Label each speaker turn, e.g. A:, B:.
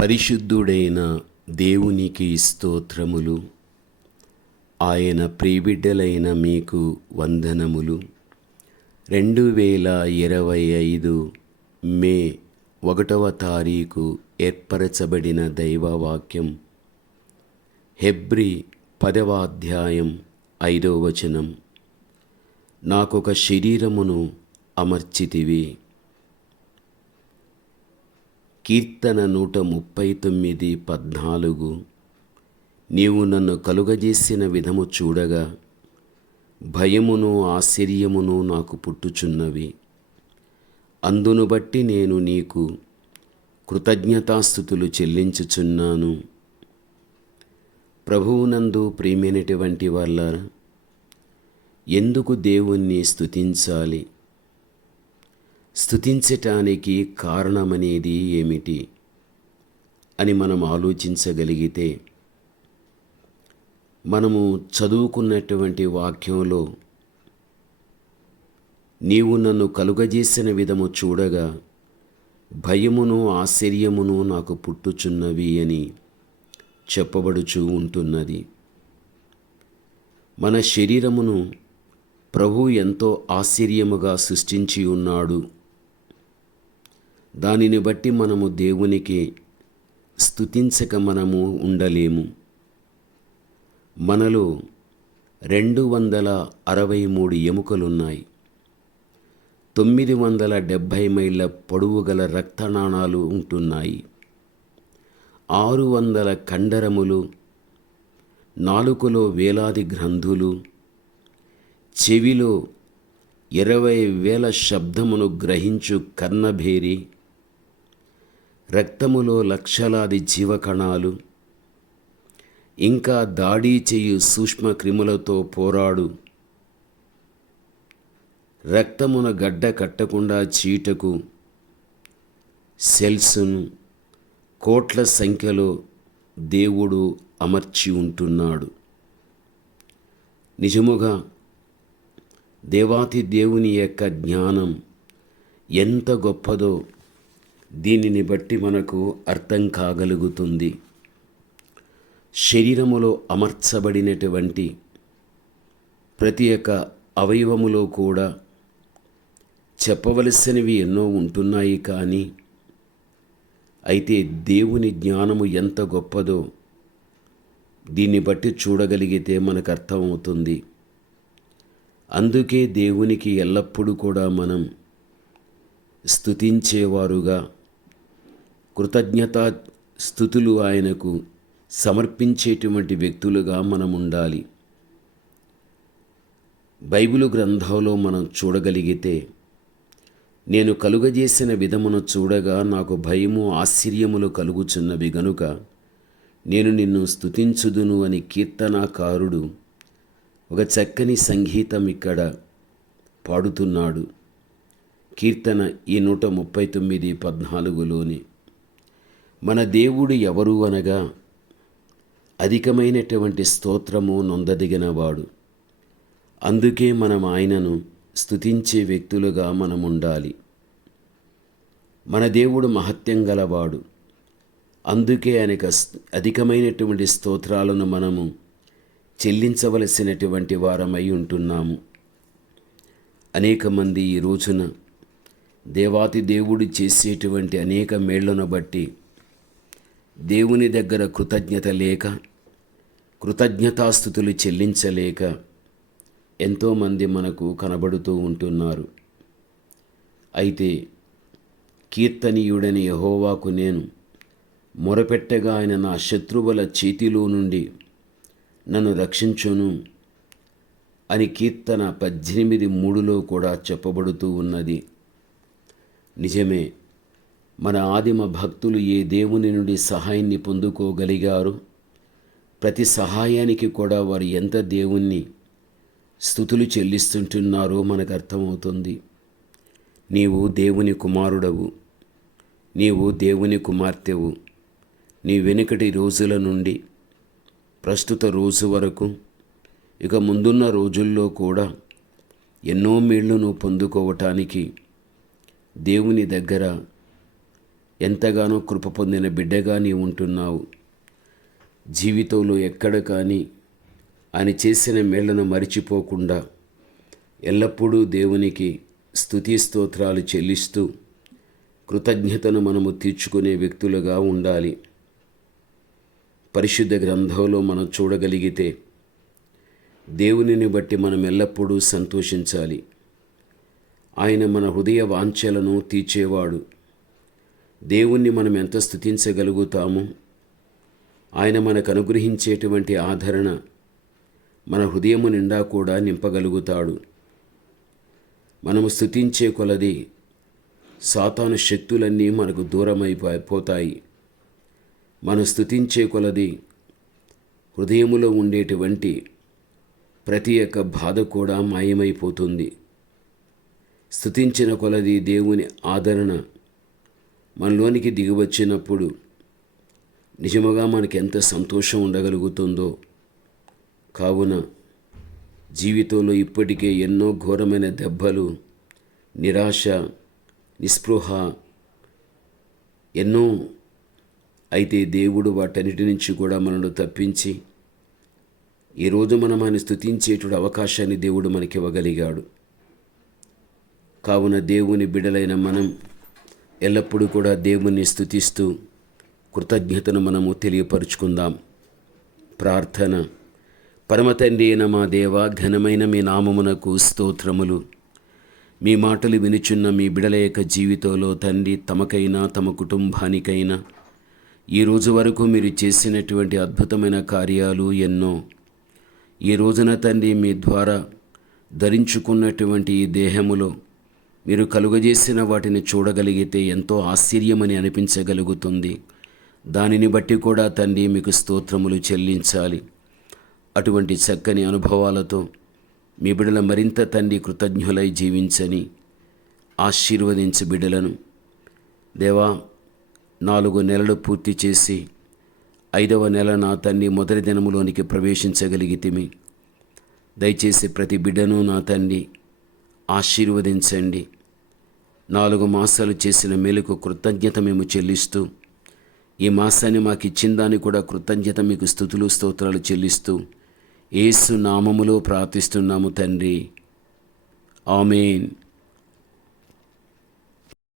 A: పరిశుద్ధుడైన దేవునికి స్తోత్రములు. ఆయన ప్రియబిడ్డలైన మీకు వందనములు. రెండు వేల ఇరవై ఐదు మే ఒకటవ తారీఖు ఏర్పరచబడిన దైవవాక్యం. హెబ్రి పదవ అధ్యాయం ఐదవ వచనం. నాకొక శరీరమును అమర్చితివి. కీర్తన నూట ముప్పై తొమ్మిది పద్నాలుగు. నీవు నన్ను కలుగజేసిన విధము చూడగా భయమును ఆశ్చర్యమును నాకు పుట్టుచున్నవి. అందును బట్టి నేను నీకు కృతజ్ఞతాస్థుతులు చెల్లించుచున్నాను. ప్రభువునందు ప్రియమైనటువంటి వాళ్ళ ఎందుకు దేవుణ్ణి స్థుతించాలి స్థుతించటానికి కారణమనేది ఏమిటి అని మనం ఆలోచించగలిగితే మనము చదువుకున్నటువంటి వాక్యంలో నీవు నన్ను కలుగజేసిన విధము చూడగా భయమును ఆశ్చర్యమును నాకు పుట్టుచున్నవి అని చెప్పబడుచూ ఉంటున్నది. మన శరీరమును ప్రభు ఎంతో ఆశ్చర్యముగా సృష్టించి ఉన్నాడు. దానిని బట్టి మనము దేవునికి స్థుతించక మనము ఉండలేము. మనలో రెండు వందల అరవై మూడు ఎముకలున్నాయి. తొమ్మిది వందల డెబ్భై మైళ్ళ పొడవు గల రక్తనాణాలు ఉంటున్నాయి. ఆరు వందల కండరములు నాలుకలో వేలాది గ్రంథులు చెవిలో ఇరవై వేల శబ్దమును గ్రహించు కర్ణభేరి రక్తములో లక్షలాది జీవకణాలు ఇంకా దాడి చేయు సూక్ష్మ క్రిములతో పోరాడు. రక్తమున గడ్డ కట్టకుండా చీటకు సెల్స్ను కోట్ల సంఖ్యలో దేవుడు అమర్చి ఉంటున్నాడు. నిజముగా దేవాతి దేవుని యొక్క జ్ఞానం ఎంత గొప్పదో దీనిని బట్టి మనకు అర్థం కాగలుగుతుంది. శరీరములో అమర్చబడినటువంటి ప్రతి ఒక్క అవయవములో కూడా చెప్పవలసినవి ఎన్నో ఉంటున్నాయి కానీ అయితే దేవుని జ్ఞానము ఎంత గొప్పదో దీన్ని బట్టి చూడగలిగితే మనకు అర్థమవుతుంది. అందుకే దేవునికి ఎల్లప్పుడూ కూడా మనం స్తుతించేవారుగా కృతజ్ఞతా స్థుతులు ఆయనకు సమర్పించేటువంటి వ్యక్తులుగా మనం ఉండాలి. బైబిలు గ్రంథంలో మనం చూడగలిగితే నేను కలుగజేసిన విధమును చూడగా నాకు భయము ఆశ్చర్యములు కలుగుచున్నవి గనుక నేను నిన్ను స్థుతించుదును అని కీర్తనాకారుడు ఒక చక్కని సంగీతం ఇక్కడ పాడుతున్నాడు. కీర్తన ఈ నూట ముప్పై తొమ్మిది పద్నాలుగులోని మన దేవుడు ఎవరు అనగా అధికమైనటువంటి స్తోత్రము నొందదిగినవాడు. అందుకే మనం ఆయనను స్తుతించే వ్యక్తులుగా మనం ఉండాలి మన దేవుడు మహత్యం గలవాడు. అందుకే ఆయనకు అధికమైనటువంటి స్తోత్రాలను మనము చెల్లించవలసినటువంటి వారమై ఉంటున్నాము. అనేక మంది ఈ రోజున దేవాతి దేవుడు చేసేటువంటి అనేక మేళ్ళను బట్టి దేవుని దగ్గర కృతజ్ఞత లేక కృతజ్ఞతాస్థుతులు చెల్లించలేక ఎంతోమంది మనకు కనబడుతూ ఉంటున్నారు. అయితే కీర్తనీయుడని యహోవాకు నేను మొరపెట్టగా ఆయన నా శత్రువుల చేతిలో నుండి నన్ను రక్షించును అని కీర్తన పద్దెనిమిది మూడులో కూడా చెప్పబడుతూ ఉన్నది. నిజమే మన ఆదిమ భక్తులు ఏ దేవుని నుండి సహాయాన్ని పొందుకోగలిగారు? ప్రతి సహాయానికి కూడా వారు ఎంత దేవుణ్ణి స్థుతులు చెల్లిస్తుంటున్నారో మనకు అర్థమవుతుంది. నీవు దేవుని కుమారుడవు. నీవు దేవుని కుమార్తెవు. నీ వెనుకటి రోజుల నుండి ప్రస్తుత రోజు వరకు ఇక ముందున్న రోజుల్లో కూడా ఎన్నో మేళ్ళు నువ్వు పొందుకోవటానికి దేవుని దగ్గర ఎంతగానో కృప పొందిన బిడ్డగా నీవు ఉంటున్నావు. జీవితంలో ఎక్కడ కానీ ఆయన చేసిన మేళ్ళను మరిచిపోకుండా ఎల్లప్పుడూ దేవునికి స్థుతి స్తోత్రాలు చెల్లిస్తూ కృతజ్ఞతను మనము తీర్చుకునే వ్యక్తులుగా ఉండాలి. పరిశుద్ధ గ్రంథంలో మనం చూడగలిగితే దేవునిని బట్టి మనం ఎల్లప్పుడూ సంతోషించాలి. ఆయన మన హృదయ వాంఛలను తీర్చేవాడు. దేవుణ్ణి మనం ఎంత స్థుతించగలుగుతామో? ఆయన మనకు అనుగ్రహించేటువంటి ఆదరణ మన హృదయము నిండా కూడా నింపగలుగుతాడు. మనము స్థుతించే కొలది సాతాను శక్తులన్నీ మనకు దూరమైపోతాయి మనం స్థుతించే కొలది హృదయములో ఉండేటువంటి ప్రతి ఒక్క బాధ కూడా మాయమైపోతుంది. స్థుతించిన కొలది దేవుని ఆదరణ మనలోనికి దిగివచ్చినప్పుడు నిజముగా మనకి ఎంత సంతోషం ఉండగలుగుతుందో. కావున జీవితంలో ఇప్పటికే ఎన్నో ఘోరమైన దెబ్బలు నిరాశ నిస్పృహ ఎన్నో అయితే దేవుడు వాటన్నిటి నుంచి కూడా మనను తప్పించి ఈరోజు మనం ఆయన స్థుతించేటువంటి అవకాశాన్ని దేవుడు మనకి ఇవ్వగలిగాడు కావున దేవుని బిడలైన మనం ఎల్లప్పుడూ కూడా దేవుని స్థుతిస్తూ కృతజ్ఞతను మనము తెలియపరుచుకుందాం. ప్రార్థన. పరమతండ్రి అయిన మా దేవ ఘనమైన మీ నామమునకు స్తోత్రములు. మీ మాటలు వినుచున్న మీ బిడల యొక్క జీవితంలో తండ్రి తమకైనా తమ కుటుంబానికైనా ఈ రోజు వరకు మీరు చేసినటువంటి అద్భుతమైన కార్యాలు ఎన్నో. ఈ రోజున తండ్రి మీ ద్వారా ధరించుకున్నటువంటి ఈ దేహములో మీరు కలుగజేసిన వాటిని చూడగలిగితే ఎంతో ఆశ్చర్యమని అనిపించగలుగుతుంది. దానిని బట్టి కూడా తండ్రి మీకు స్తోత్రములు చెల్లించాలి. అటువంటి చక్కని అనుభవాలతో మీ బిడల మరింత తండ్రి కృతజ్ఞులై జీవించని ఆశీర్వదించి బిడలను. దేవా నాలుగు నెలలు పూర్తి చేసి ఐదవ నెల నా తండ్రి మొదటి దినములోనికి ప్రవేశించగలిగితిమి. దయచేసి ప్రతి బిడ్డను నా తండ్రి ఆశీర్వదించండి. నాలుగు మాసాలు చేసిన మేలుకు కృతజ్ఞత మేము చెల్లిస్తూ ఈ మాసాన్ని మాకు ఇచ్చిన దాన్ని కూడా కృతజ్ఞత మీకు స్థుతులు స్తోత్రాలు చెల్లిస్తూ ఏసు నామములో ప్రార్థిస్తున్నాము తండ్రి. ఆమెన్.